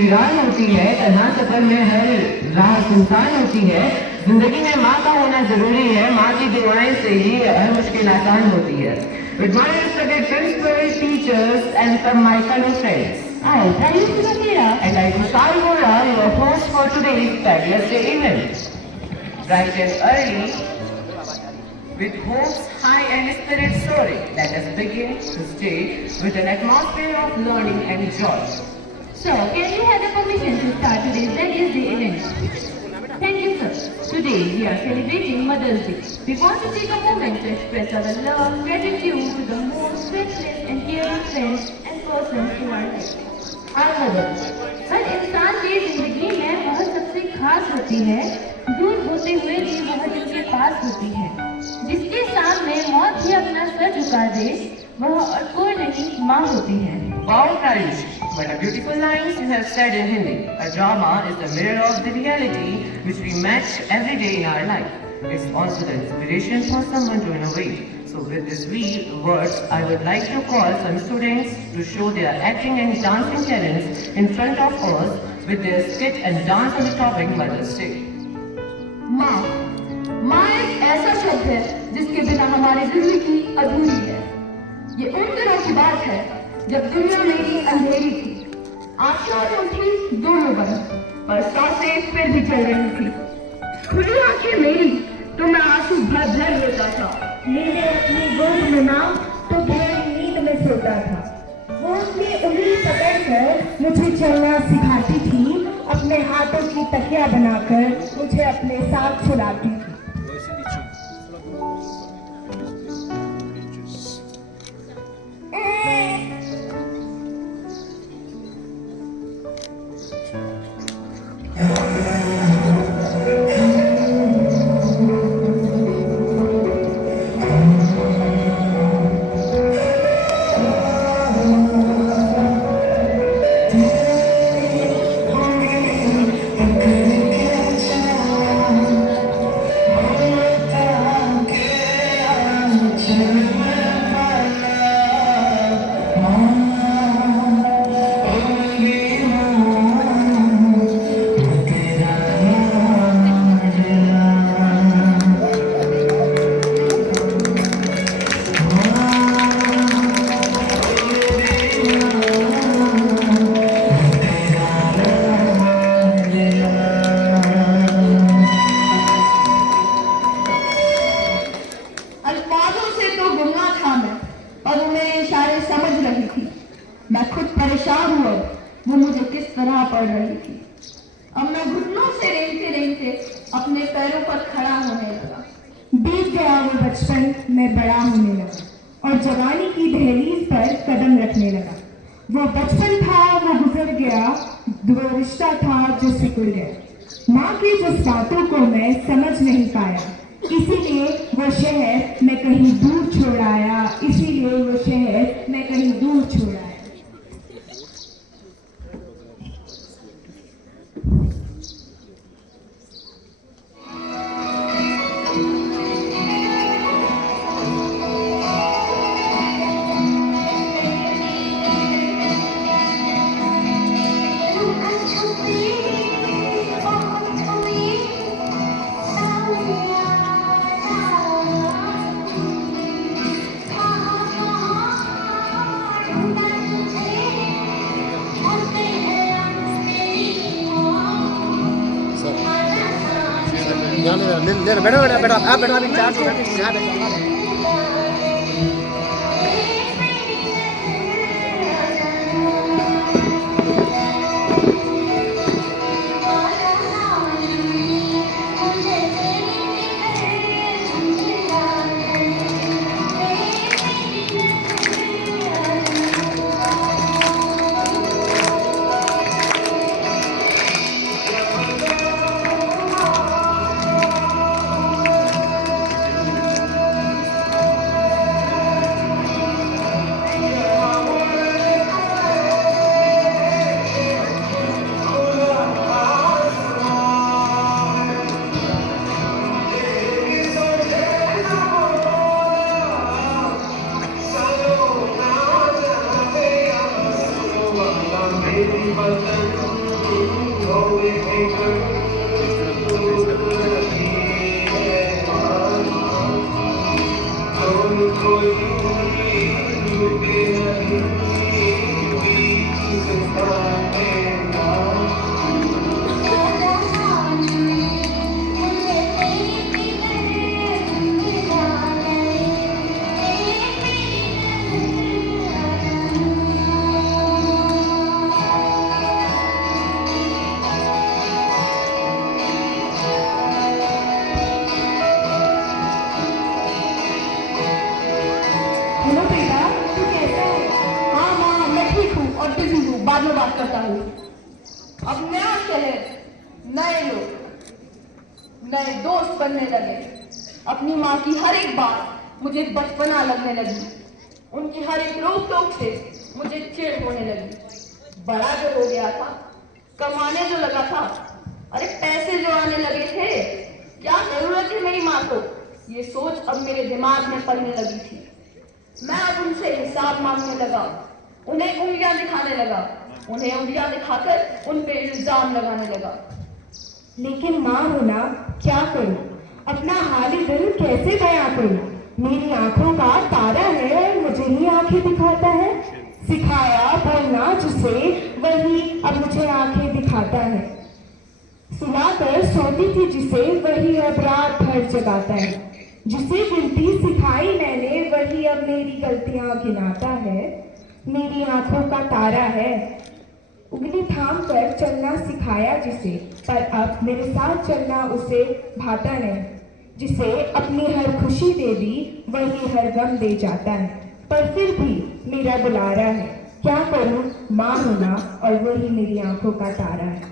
वीरान होती है, तन्हा सफर में हर राह सुनसान होती है। जिंदगी में माँ का होना जरूरी है, माँ की दुआएं से ही हर मुश्किल आसान होती है। With my respected principal, teachers and from my fellow friends. I, Ayush Gandhira, And I, Kushal Gora, your host for today's Fabulous Day event. Bright and early, with hopes high and spirits soaring, let us begin this day with an atmosphere of learning and joy. so can we have the permission to start today's Fabulous Day event? Thank you, sir. Today we are celebrating Mother's Day. We want to take a moment to express our love, gratitude to the most selfless and caring friends and persons in our life. Our mothers. हर इंसान की जिंदगी में वह सबसे खास होती है, दूर होते हुए भी वह जिनके पास होती है, जिसके सामने मौत ही अपना सर झुका दे, वह और कोई नहीं माँ होती है। Wow, Ayush, what a beautiful lines you have said in Hindi. A drama is the mirror of the reality which we match every day in our life. It's also the inspiration for someone to innovate. So with these words, I would like to call some students to show their acting and dancing talents in front of us with their skit and dance on the topic Mother's Day. माँ माँ एक ऐसा शब्द है जिसके बिना हमारी जिंदगी अधूरी है। ये उन दिनों की बात है जब दुनिया मेरी अंधेरी थी, आंखें उठी दोनों बंद, पर सांसें फिर भी चल रही थी। खुली आंखें मेरी तो मैं आंसू भर भर रोता था, मैंने अपनी गोद में माँ तो गहरी नींद में सोता था। वो अपनी उंगली पकड़कर मुझे चलना सिखाती थी, अपने हाथों की तकिया बनाकर मुझे अपने साथ सुलाती थी। मैं खुद परेशान हुआ, वो मुझे किस तरह पढ़ रही थी। अब मैं घुटनों से रेंगते रेंगते अपने पैरों पर खड़ा होने लगा। बीत गया वो बचपन, मैं बड़ा होने लगा और जवानी की दहलीज पर कदम रखने लगा। वो बचपन था वो गुजर गया, वो रिश्ता था जो सिकुड़ गया। माँ की जिस बातों को मैं समझ नहीं पाया, इसीलिए वो शहर मैं कहीं दूर छोड़ आया, इसीलिए वो शहर मैं कहीं दूर छोड़ आया। बैठो बेटा बेटा आप बैठो अभी 4 मिनट यहाँ बैठो। हेलो बेटा, तू कैसा है? हाँ माँ, मैं ठीक हूँ और बिजी हूँ, बाद में बात करता हूँ। अब नया शहर, नए लोग, नए दोस्त बनने लगे। अपनी माँ की हर एक बात मुझे बचपना लगने लगी। उनकी हर एक रोक टोक से मुझे चिढ़ होने लगी। बड़ा जो हो गया था, कमाने जो लगा था, अरे पैसे जो आने लगे थे, क्या जरूरत है मेरी माँ को, ये सोच अब मेरे दिमाग में पलने लगी थी। मैं अब उनसे हिसाब मांगने लगा, उन्हें उंगलियां दिखाने लगा, उन्हें उंगलियां दिखाकर उन पे इल्जाम लगाने लगा। लेकिन माँ होना क्या करूं? अपना हाल दिल कैसे बयां करूं? मेरी आंखों का तारा है और मुझे ही आंखें दिखाता है। सिखाया बोलना जिसे, वही अब मुझे आंखें दिखाता है। सुलाकर सोती थी जिसे, वही अब रात भर जगाता है। जिसे गिनती सिखाई मैंने, वही अब मेरी गलतियां गिनाता है। मेरी आंखों का तारा है, उंगली थाम कर चलना सिखाया जिसे, पर अब मेरे साथ चलना उसे भाता नहीं। जिसे अपनी हर खुशी दे दी, वही हर गम दे जाता है, पर फिर भी मेरा दुलारा है। क्या करूं माँ होना और वही मेरी आंखों का तारा है।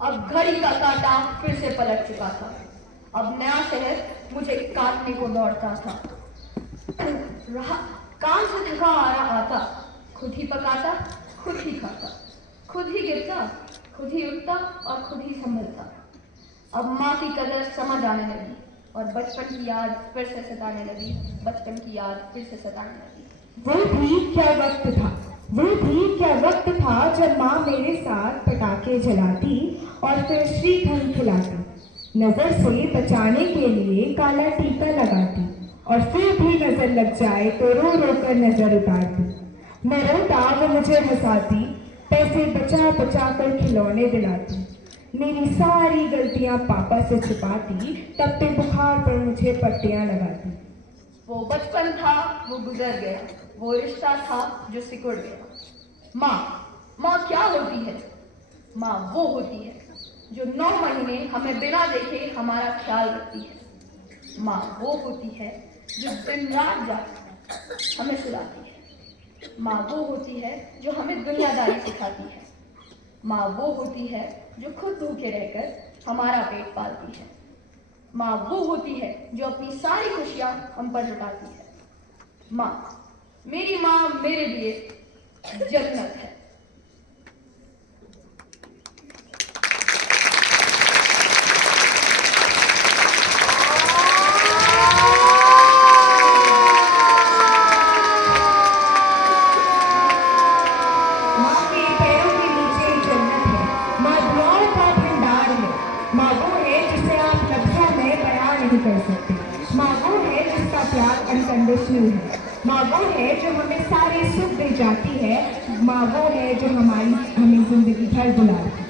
अब घड़ी का कांटा फिर से पलट चुका था। अब नया शहर मुझे काटने को दौड़ता था। काम से थका आ रहा था, खुद ही पकाता, खुद ही खाता, खुद ही गिरता, खुद ही उठता और खुद ही संभलता। अब माँ की कदर समझ आने लगी और बचपन की याद फिर से सताने लगी, बचपन की याद फिर से सताने लगी। वो भी क्या वक्त था, वो भी क्या वक्त था जब माँ मेरे साथ पटाखे जलाती और फिर श्रीखंड खिलाती। नजर से बचाने के लिए काला टीका लगाती और फिर भी नजर लग जाए तो रो रो कर नजर उतारती। मैं रोता वो मुझे हंसाती, पैसे बचा बचा कर खिलौने दिलाती। मेरी सारी गलतियां पापा से छुपाती, तपते बुखार पर मुझे पट्टियां लगाती। वो बचपन था, वो गुजर गया, वो रिश्ता था जो सिकुड़ गया। माँ क्या होती है? माँ वो होती है जो 9 महीने हमें बिना देखे हमारा ख्याल रखती है। माँ वो होती है जो दिन रात जाग हमें सुलाती है। माँ वो होती है जो हमें दुनियादारी सिखाती है। माँ वो होती है जो खुद भूखे रहकर हमारा पेट पालती है। माँ वो होती है जो अपनी सारी खुशियाँ हम पर लुटाती है। मेरी माँ मेरे लिए जन्नत है। माँ के पैरों के नीचे जन्नत है, माँ दुआओं का भंडार है। माँ वो है जिसे आप लफ्जों में बयां नहीं कर सकते। माँ वो है जिसका प्यार अनकंडीशनल है। माँ वो है जो हमें सारे सुख दे जाती है। माँ वो है जो हमें जिंदगी भर बुलाती है।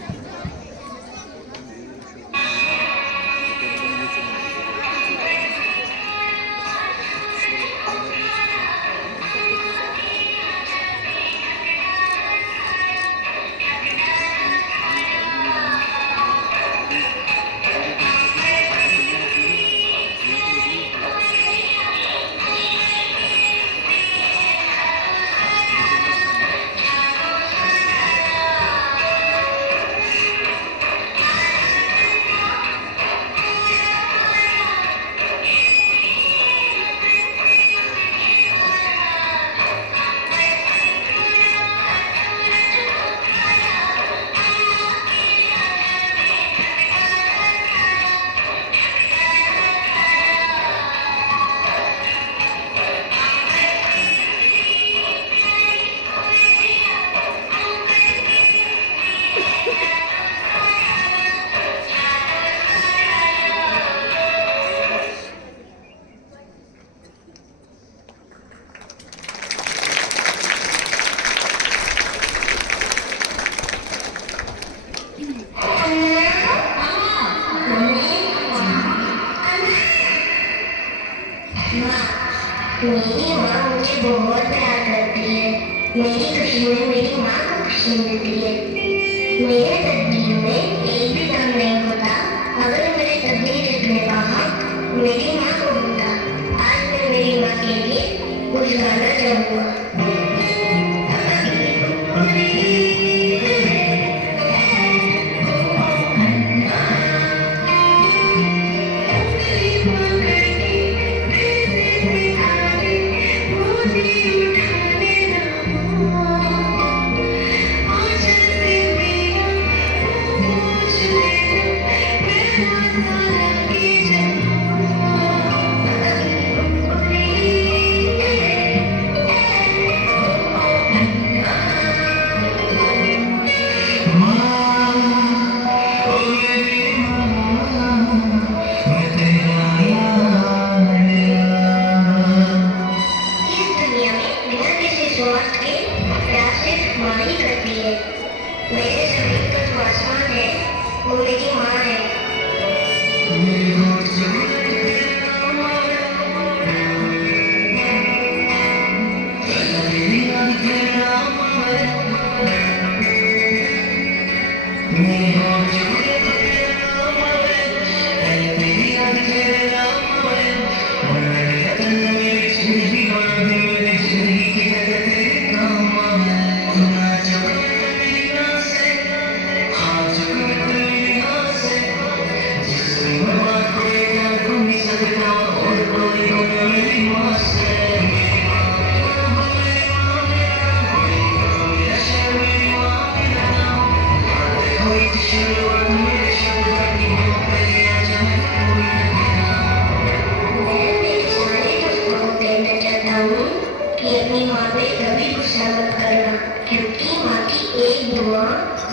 मेरी माँ मुझे बहुत प्यार करती है। मेरी खुशी में मेरी माँ को खुशी मिलती है। मेरे तकदीर में एक भी दम नहीं होता अगर मेरे तकदीर लिखने वहाँ मेरी माँ को होता। आज मैं मेरी माँ के लिए कुछ गाना चाहूँगा।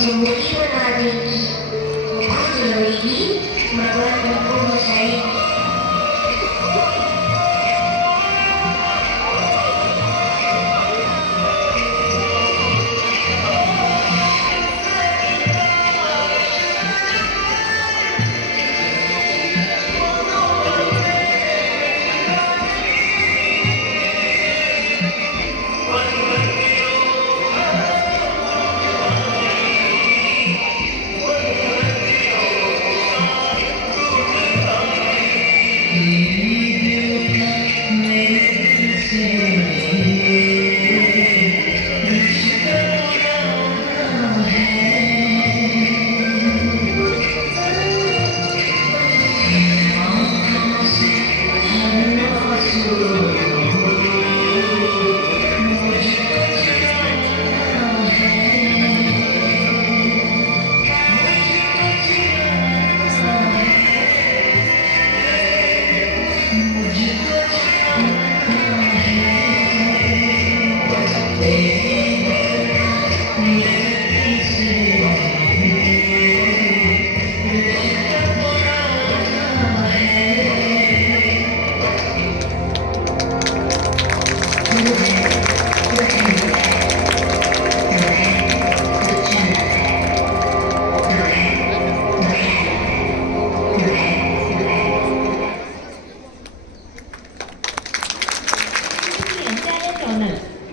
जिंदगी बना देगी, खुद रोएगी मगर तुमको हंसाएगी।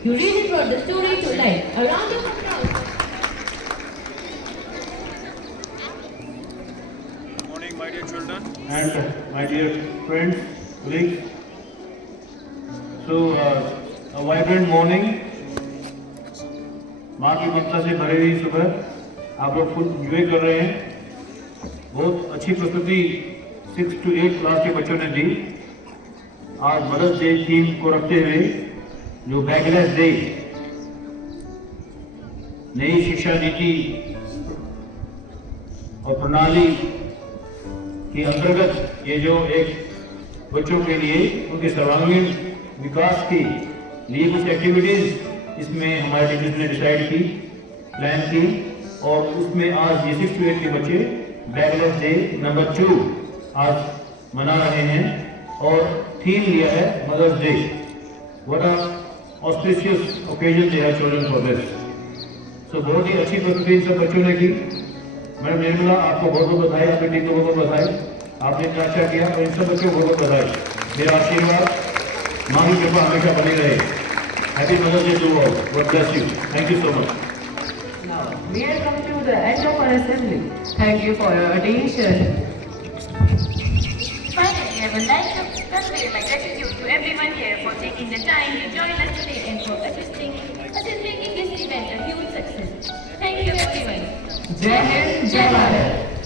You really brought the story to life. A round of applause. Good morning, my dear children. And my dear friends, colleagues. So, a vibrant morning. माँ की ममता से भरी हुई सुबह आप लोग फुल एंजॉय कर रहे हैं। बहुत अच्छी प्रस्तुति 6 to 8 क्लास के बच्चों ने दी। आज मदर्स डे थीम को रखते हुए जो बैगलेस डे नई शिक्षा नीति और प्रणाली के अंतर्गत ये जो एक बच्चों के लिए उनके सर्वांगीण विकास के लिए कुछ एक्टिविटीज इसमें हमारे टीचर्स ने डिसाइड की, प्लान की और उसमें आज ये 6 to 8 के बच्चे बैगलेस डे नंबर 2 आज मना रहे हैं और थीम लिया है Mother's Day. What a auspicious occasion they have chosen for this. So बहुत ही अच्छी प्रस्तुति इन सब बच्चों ने की। मैडम निर्मला आपको बहुत बहुत बधाई, आपकी टीम को बहुत बहुत बधाई, आपने इतना अच्छा किया और इन सब बच्चों को बहुत बहुत बधाई। मेरा आशीर्वाद माँ की कृपा हमेशा बनी रहे। Happy mother's day to all. God bless you. Thank you so much. Now, we have come to the end of our assembly. Thank you for your attention. Finally, I would like to convey my gratitude to everyone here for taking the time to join us today and for assisting in making this event a huge success. Thank you, everyone. Jai Hind, Jai Bharat.